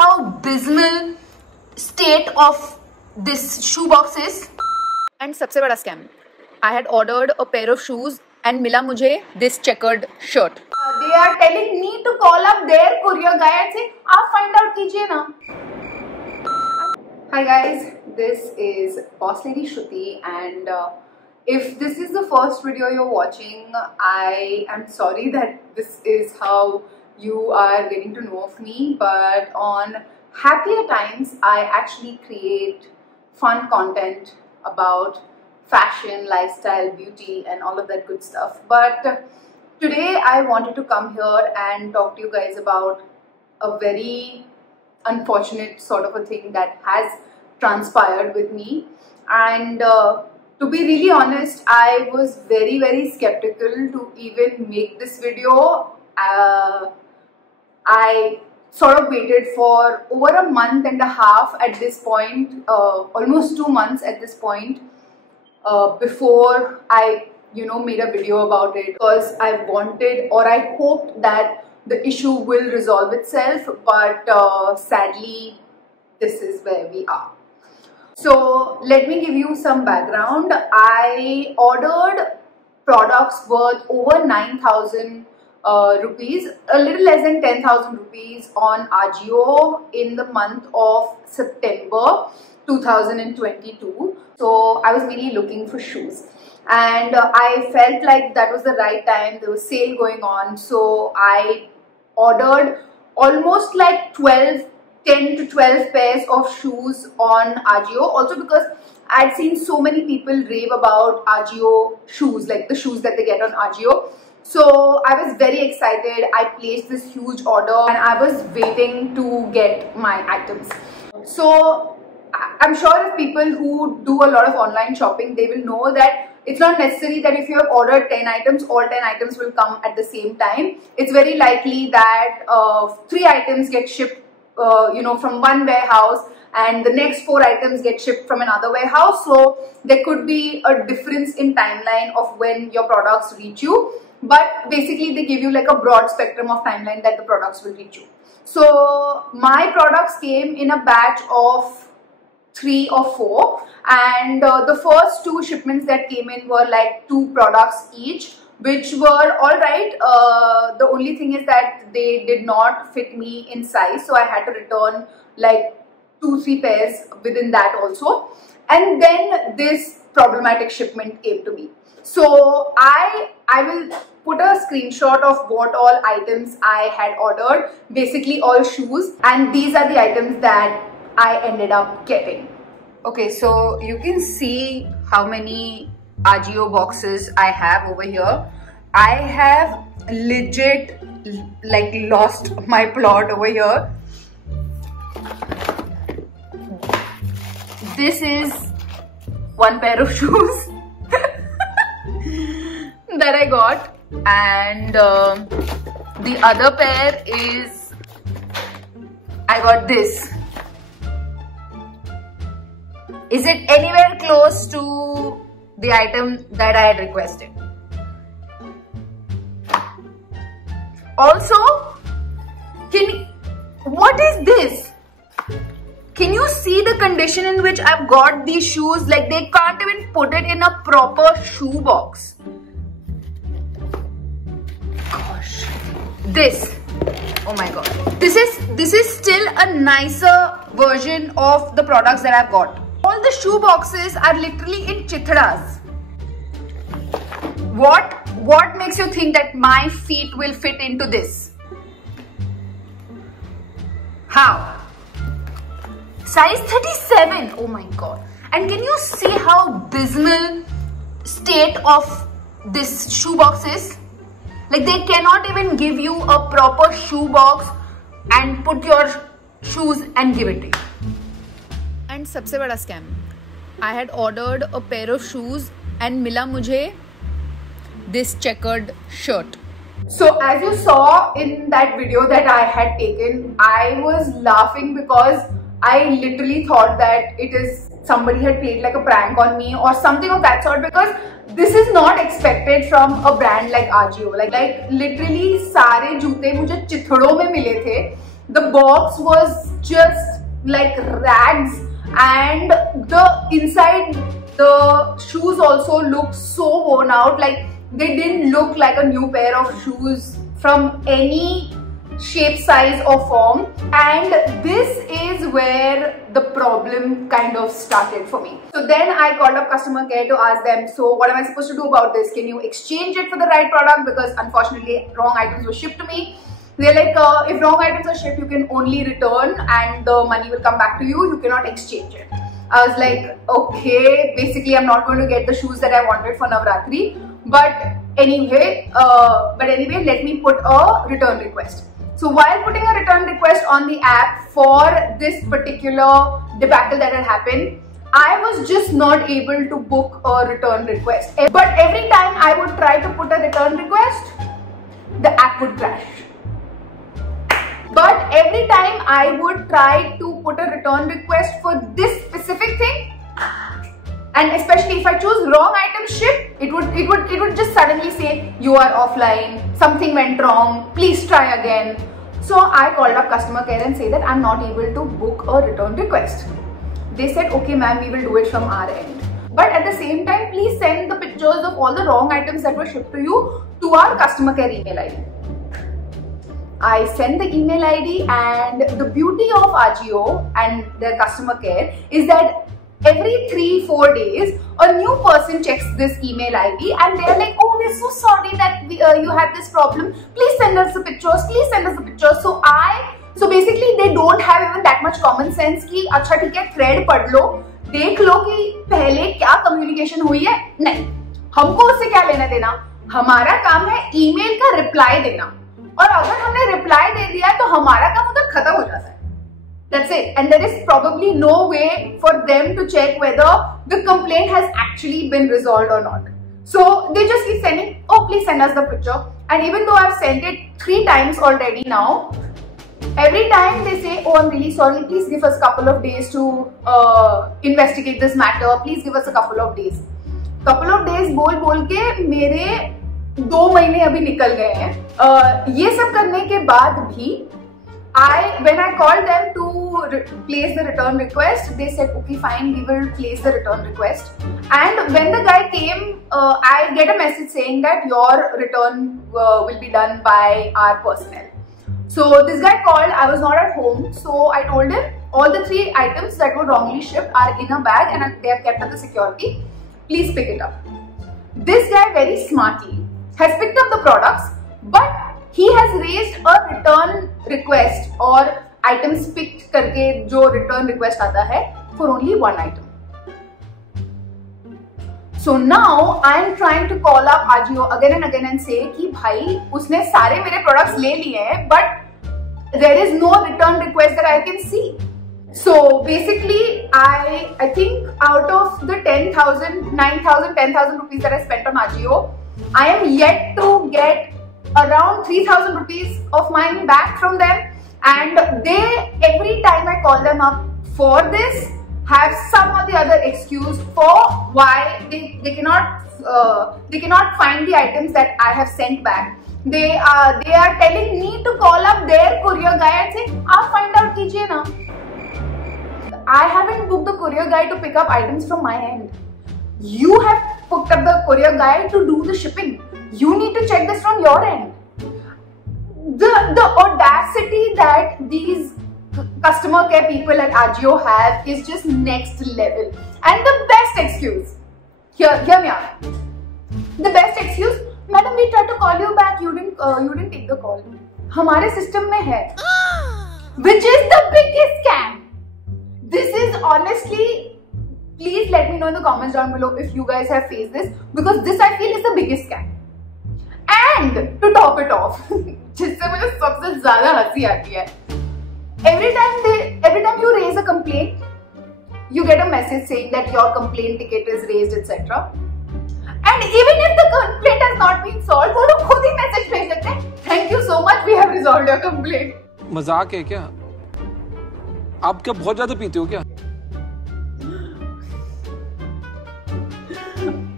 how abysmal state of this shoe box is? And सबसे बड़ा scam, I had ordered a pair of shoes and मिला मुझे this checkered shirt. They are telling me to call up their courier guy and say, आप find out कीजिए ना. Hi guys, this is Bosslady Shruti, and if this is the first video you're watching, I am sorry that this is how you are getting to know of me, but on happier times I actually create fun content about fashion, lifestyle, beauty and all of that good stuff. But today I wanted to come here and talk to you guys about a very unfortunate sort of a thing that has transpired with me. And to be really honest, I was very skeptical to even make this video. I sort of waited for over a month and a half at this point, almost 2 months at this point, before I made a video about it, because I wanted, or I hoped that the issue will resolve itself, but sadly this is where we are. So let me give you some background. I ordered products worth over 9,000 rupees, a little less than 10,000 rupees on Ajio in the month of September 2022. So I was really looking for shoes, and I felt like that was the right time. There was sale going on, so I ordered almost like 10 to 12 pairs of shoes on Ajio, also because I'd seen so many people rave about Ajio shoes, like the shoes that they get on Ajio. So I was very excited. I placed this huge order and I was waiting to get my items. So I'm sure if people who do a lot of online shopping, they will know that it's not necessary that if you have ordered 10 items, all 10 items will come at the same time. It's very likely that 3 items get shipped from one warehouse and the next 4 items get shipped from another warehouse. So there could be a difference in timeline of when your products reach you. But basically they give you like a broad spectrum of timeline that the products will reach you. So my products came in a batch of 3 or 4, and the first 2 shipments that came in were like 2 products each, which were alright. The only thing is that they did not fit me in size, so I had to return like 2-3 pairs within that also. And then this problematic shipment came to me. So I will put a screenshot of what all items I had ordered, basically all shoes, and these are the items that I ended up getting. Okay, so you can see how many Ajio boxes I have over here. I have legit like lost my plot over here. This is one pair of shoes that I got, and the other pair is I got this. Is it anywhere close to the item that I had requested? Also, what is this? Can you see the condition in which I've got these shoes? Like, they can't even put it in a proper shoe box. Gosh, this, oh my god, this is still a nicer version of the products that I've got. All the shoe boxes are literally in chithras. What makes you think that my feet will fit into this? How? Size 37. Oh my god. And can you see how abysmal state of this shoe box is? Like, they cannot even give you a proper shoe box and put your shoes and give it to you. And सबसे बड़ा scam, I had ordered a pair of shoes and मिला मुझे this checkered shirt. So as you saw in that video that I had taken, I was laughing because I literally thought that it is somebody had played like a prank on me or something of that sort, because this is not expected from a brand like Ajio. Like literally सारे जूते मुझे चिथड़ों में मिले थे, The box was just like rags, and the inside the shoes also looked so worn out. Like they didn't look like a new pair of shoes from any shape, size or form. And this is where the problem kind of started for me. So then I called up customer care to ask them, so what am I supposed to do about this? Can you exchange it for the right product? Because unfortunately wrong items were shipped to me. They're like, if wrong items are shipped, you can only return and the money will come back to you. You cannot exchange it. I was like, okay, basically I'm not going to get the shoes that I wanted for Navratri. But anyway, let me put a return request. So while putting a return request on the app for this particular debacle that had happened, I was just not able to book a return request. But every time I would try to put a return request, the app would crash. But every time I would try to put a return request for this specific thing, and especially if I choose wrong item ship, it would just suddenly say you are offline, something went wrong, please try again. So I called up customer care and say that I'm not able to book a return request. They said, okay ma'am, we will do it from our end. But at the same time, please send the pictures of all the wrong items that were shipped to you to our customer care email ID. I sent the email ID, and the beauty of Ajio and their customer care is that every 3-4 days, a new person checks this email ID and they're like, oh, we're so sorry that you had this problem. Please send us the pictures. Please send us the pictures. So basically, they don't have even that much common sense कि अच्छा ठीक है thread पढ़ लो, देख लो कि पहले क्या communication हुई है. नहीं, हमको उससे क्या लेना देना. हमारा काम है email का reply देना. और अगर हमने reply दे दिया तो हमारा काम उधर खत्म हो जाता है. That's it. And there is probably no way for them to check whether the complaint has actually been resolved or not. So they just keep sending, oh, please send us the picture. And even though I've sent it 3 times already now, every time they say, oh, I'm really sorry, please give us a couple of days to investigate this matter. Please give us a couple of days. Couple of days बोल के मेरे 2 महीने अभी निकल गए हैं. ये सब करने के बाद भी when I called them to place the return request, they said, okay, fine, we will place the return request. And when the guy came, I get a message saying that your return will be done by our personnel. So this guy called, I was not at home, so I told him all the 3 items that were wrongly shipped are in a bag and they are kept at the security. Please pick it up. This guy very smartly has picked up the products, but he has raised a return request or items picked करके जो return request आता है for only 1 item. So now I am trying to call up Ajio again and say कि भाई उसने सारे मेरे products ले लिए हैं, but there is no return request that I can see. So basically I think out of the 10,000, 9,000, 10,000 rupees that I spent on Ajio, I am yet to get around 3,000 rupees of mine back from them, and they, every time I call them up for this, have some or the other excuse for why they cannot find the items that I have sent back. They are telling me to call up their courier guy and say, "आप find out कीजिए ना." I haven't booked the courier guy to pick up items from my end. You have booked up the courier guy to do the shipping. You need to check this from your end. The audacity that these customer care people at Ajio have is just next level. And the best excuse, hear me out. The best excuse, madam, we tried to call you back, you didn't take the call. हमारे system में है, which is the biggest scam. This is honestly, please let me know in the comments down below if you guys have faced this, because this I feel is the biggest scam. And to top it off, जिससे मुझे सबसे ज़्यादा हंसी आती है, every time you raise a complaint, you get a message saying that your complaint ticket is raised, etc. And even if the complaint has not been solved, वो लोग खुद ही message भेज देते हैं, thank you so much, we have resolved your complaint. मजाक है क्या? आप क्या बहुत ज़्यादा पीते हो क्या?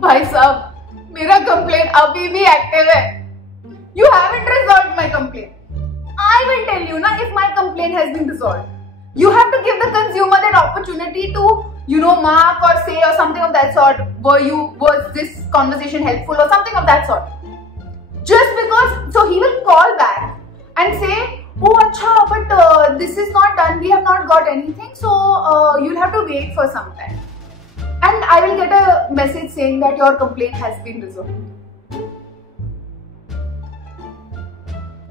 भाई साहब, मेरा कंप्लेंट अभी भी एक्टिव है. You haven't resolved my complaint. I will tell you na if my complaint has been resolved. You have to give the consumer that opportunity to, you know, mark or say or something of that sort. Was this conversation helpful or something of that sort? Just because, so he will call back and say, oh, acha, but this is not done. We have not got anything. So you'll have to wait for some time. And I will get a message saying that your complaint has been resolved.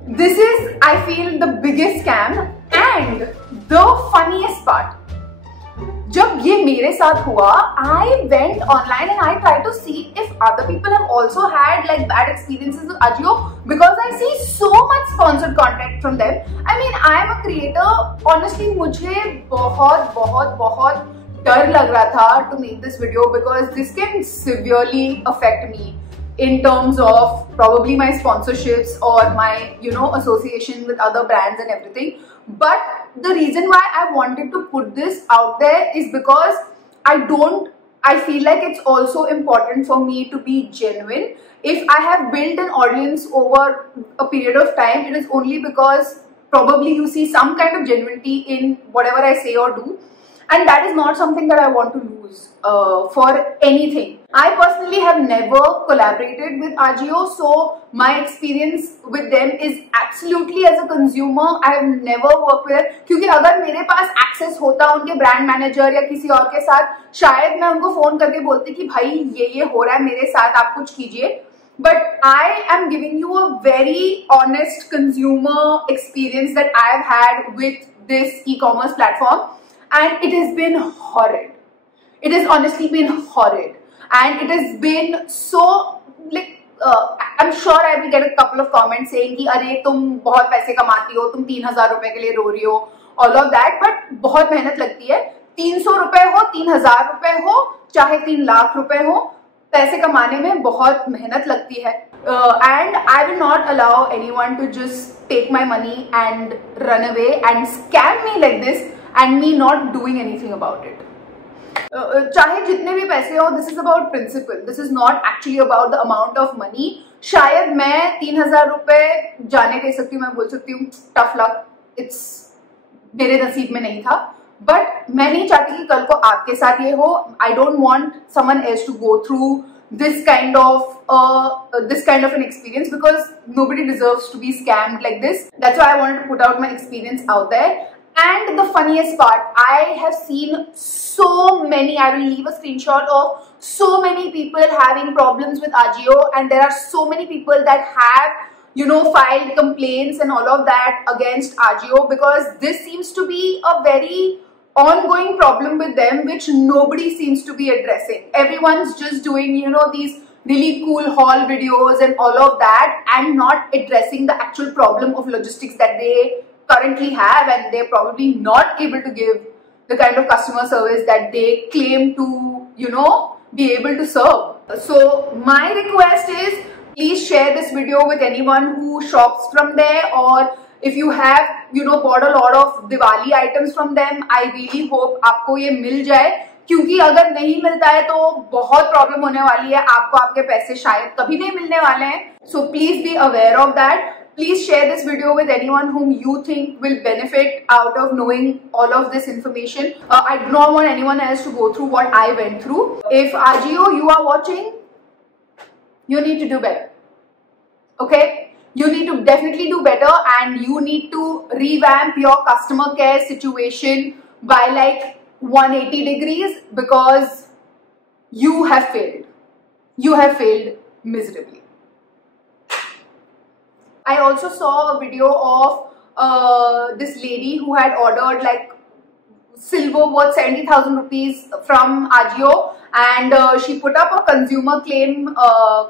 This is, I feel, the biggest scam and the funniest part. जब ये मेरे साथ हुआ, I went online and I tried to see if other people have also had like bad experiences with Ajio, because I see so much sponsored content from them. I mean, I am a creator. Honestly, मुझे बहुत डर लग रहा था to make this video because this can severely affect me in terms of probably my sponsorships or my, you know, association with other brands and everything. But the reason why I wanted to put this out there is because I feel like it's also important for me to be genuine. If I have built an audience over a period of time, it is only because probably you see some kind of genuinity in whatever I say or do. And that is not something that I want to lose for anything. I personally have never collaborated with Ajio, so my experience with them is absolutely as a consumer. I have never worked with them. Because अगर मेरे पास access होता उनके brand manager या किसी और के साथ, शायद मैं उनको phone करके बोलती कि भाई ये हो रहा है मेरे साथ, आप कुछ कीजिए. But I am giving you a very honest consumer experience that I have had with this e-commerce platform. And it has been horrid. It has honestly been horrid. And it has been so, like, I'm sure I will get a couple of comments saying कि अरे तुम बहुत पैसे कमाती हो, तुम 3,000 रुपए के लिए रो रही हो, all of that. But बहुत मेहनत लगती है. 300 रुपए हो, 3,000 रुपए हो, चाहे 3 लाख रुपए हो, पैसे कमाने में बहुत मेहनत लगती है. And I will not allow anyone to just take my money and run away and scam me like this. And me not doing anything about it. चाहे जितने भी पैसे हो, this is about principle. This is not actually about the amount of money. शायद मैं 3,000 रुपए जाने दे सकती हूँ, मैं बोल सकती हूँ tough luck. It's मेरे नसीब में नहीं था. But मैं नहीं चाहती कि कल को आपके साथ ये हो. I don't want someone else to go through this kind of an experience because nobody deserves to be scammed like this. That's why I wanted to put out my experience out there. And the funniest part, I have seen so many, I will leave a screenshot of so many people having problems with Ajio, and there are so many people that have, you know, filed complaints and all of that against Ajio because this seems to be a very ongoing problem with them which nobody seems to be addressing. Everyone's just doing, you know, these really cool haul videos and all of that and not addressing the actual problem of logistics that they currently have, and they're probably not able to give the kind of customer service that they claim to, you know, be able to serve. So my request is, please share this video with anyone who shops from there, or if you have, you know, bought a lot of Diwali items from them, I really hope आपको ये मिल जाए, क्योंकि अगर नहीं मिलता है तो बहुत प्रॉब्लम होने वाली है, आपको आपके पैसे शायद कभी नहीं मिलने वाले हैं. So please be aware of that. Please share this video with anyone whom you think will benefit out of knowing all of this information. I do not want anyone else to go through what I went through. If Ajio, you are watching, you need to do better. Okay? You need to definitely do better, and you need to revamp your customer care situation by like 180 degrees because you have failed. You have failed miserably. I also saw a video of this lady who had ordered like silver worth 70,000 rupees from Ajio, and she put up a consumer claim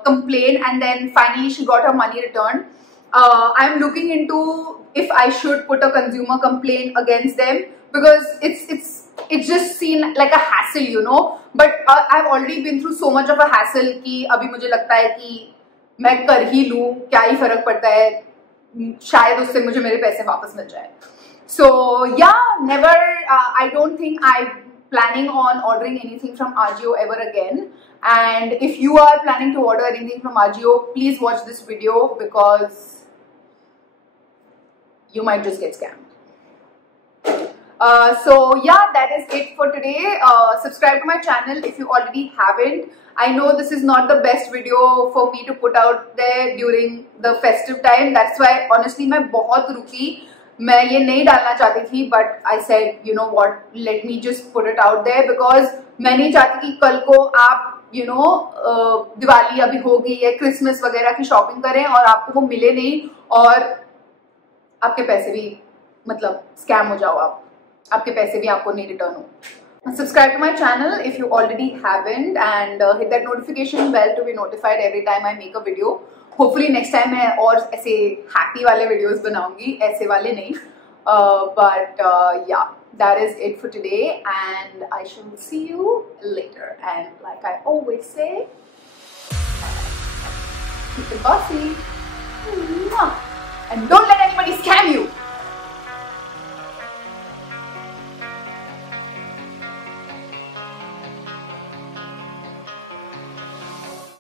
complaint, and then finally she got her money returned. I'm looking into if I should put a consumer complaint against them because it's just seen like a hassle, you know. But I've already been through so much of a hassle कि अभी मुझे लगता है कि मैं कर ही लूँ, क्या ही फर्क पड़ता है, शायद उससे मुझे मेरे पैसे वापस मिल जाए. So yeah, never. I don't think I'm planning on ordering anything from Ajio ever again. And if you are planning to order anything from Ajio, please watch this video because you might just get scammed. So yeah, that is it for today. Subscribe to my channel if you already haven't. I know this is not the best video for me to put out there during the festive time. That's why honestly मैं बहुत रुकी. मैं ये नहीं डालना चाहती थी, but I said, you know what, let me just put it out there because मैं नहीं चाहती कि कल को आप दिवाली अभी होगी या क्रिसमस वगैरह की शॉपिंग करें और आपको वो मिले नहीं और आपके पैसे भी मतलब स्कैम हो जाओ आपके पैसे भी आपको नहीं रिटर्न हो. Subscribe to my channel if you already haven't and hit that notification bell to be notified every time I make a video. Hopefully next time मैं और ऐसे happy वाले videos बनाऊंगी, ऐसे वाले नहीं. But yeah, that is it for today and I shall see you later. And like I always say, keep it bossy. And don't let anybody scam you.